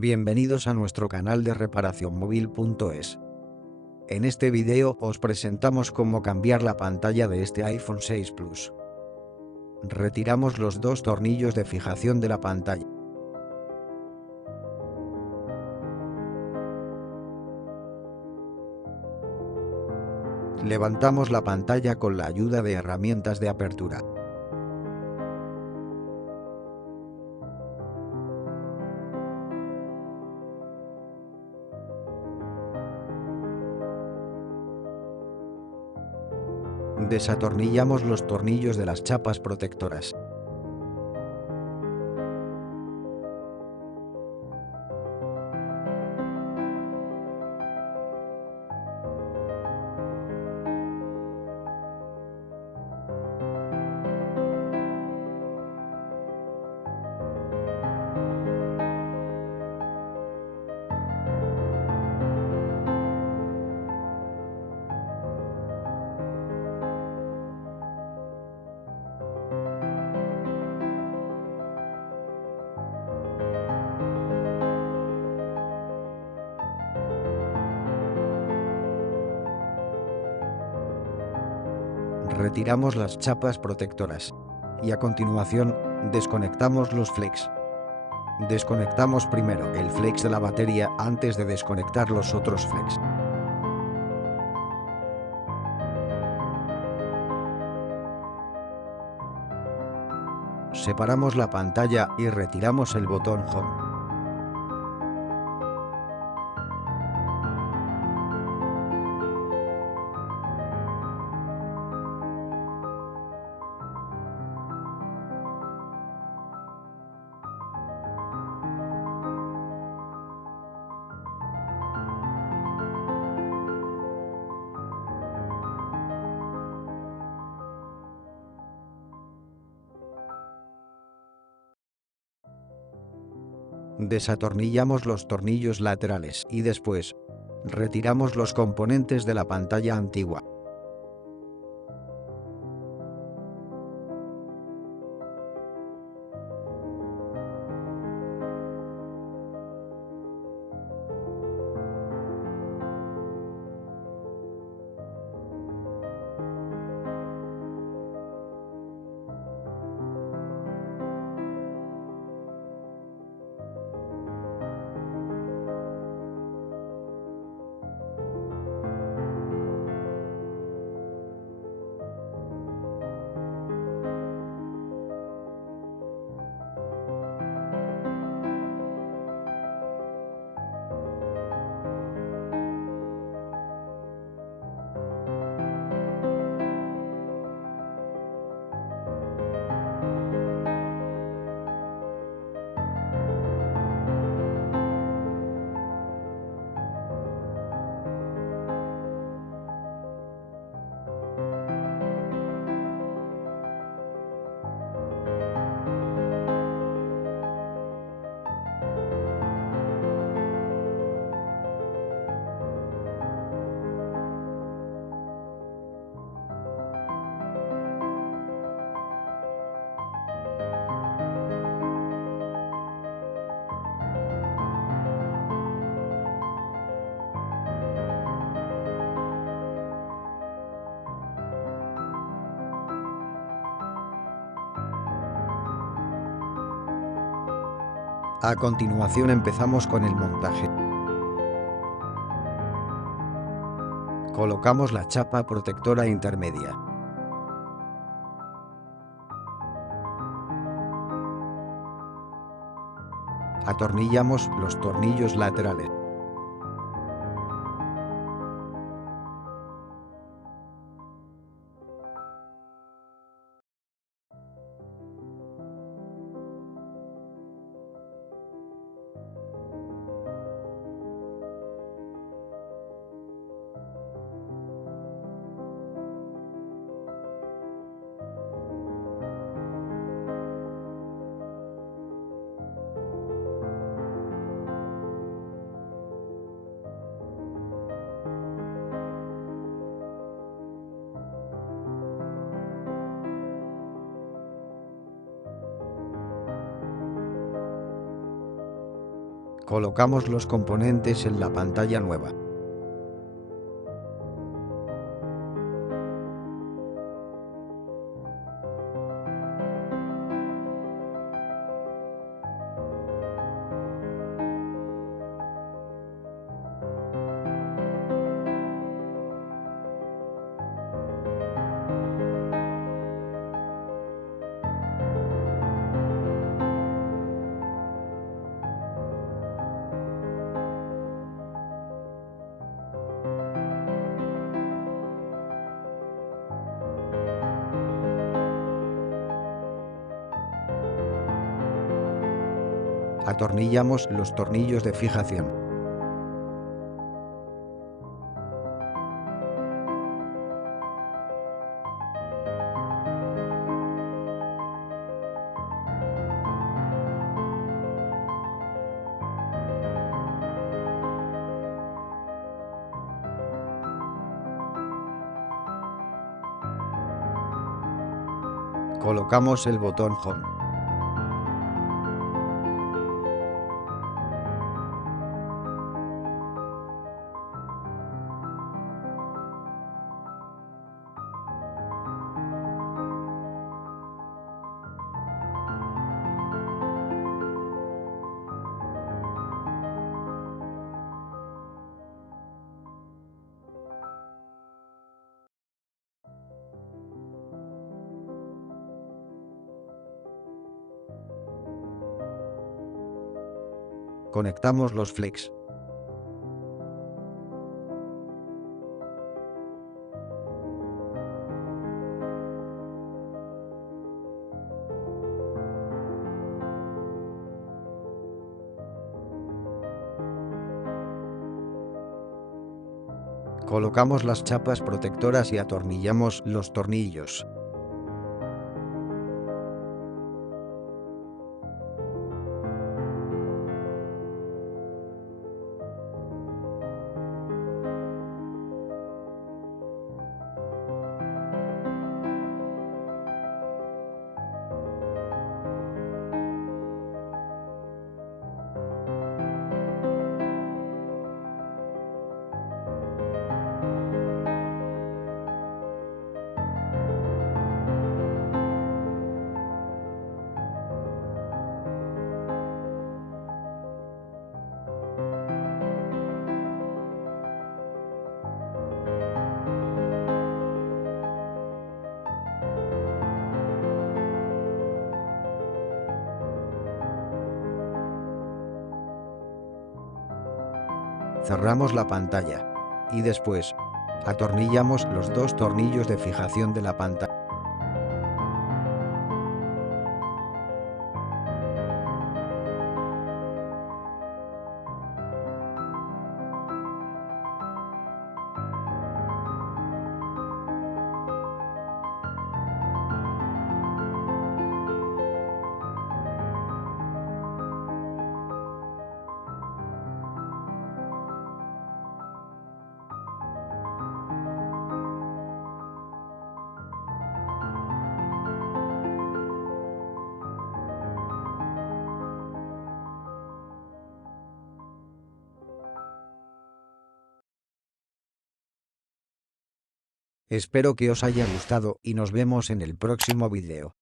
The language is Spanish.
Bienvenidos a nuestro canal de reparacionmóvil.es. En este video os presentamos cómo cambiar la pantalla de este iPhone 6 Plus. Retiramos los dos tornillos de fijación de la pantalla. Levantamos la pantalla con la ayuda de herramientas de apertura. Desatornillamos los tornillos de las chapas protectoras. Retiramos las chapas protectoras. Y a continuación, desconectamos los flex. Desconectamos primero el flex de la batería antes de desconectar los otros flex. Separamos la pantalla y retiramos el botón Home. Desatornillamos los tornillos laterales y después, retiramos los componentes de la pantalla antigua. A continuación empezamos con el montaje. Colocamos la chapa protectora intermedia. Atornillamos los tornillos laterales. Colocamos los componentes en la pantalla nueva. Atornillamos los tornillos de fijación. Colocamos el botón Home. Conectamos los flex. Colocamos las chapas protectoras y atornillamos los tornillos. Cerramos la pantalla. Y después, atornillamos los dos tornillos de fijación de la pantalla. Espero que os haya gustado y nos vemos en el próximo video.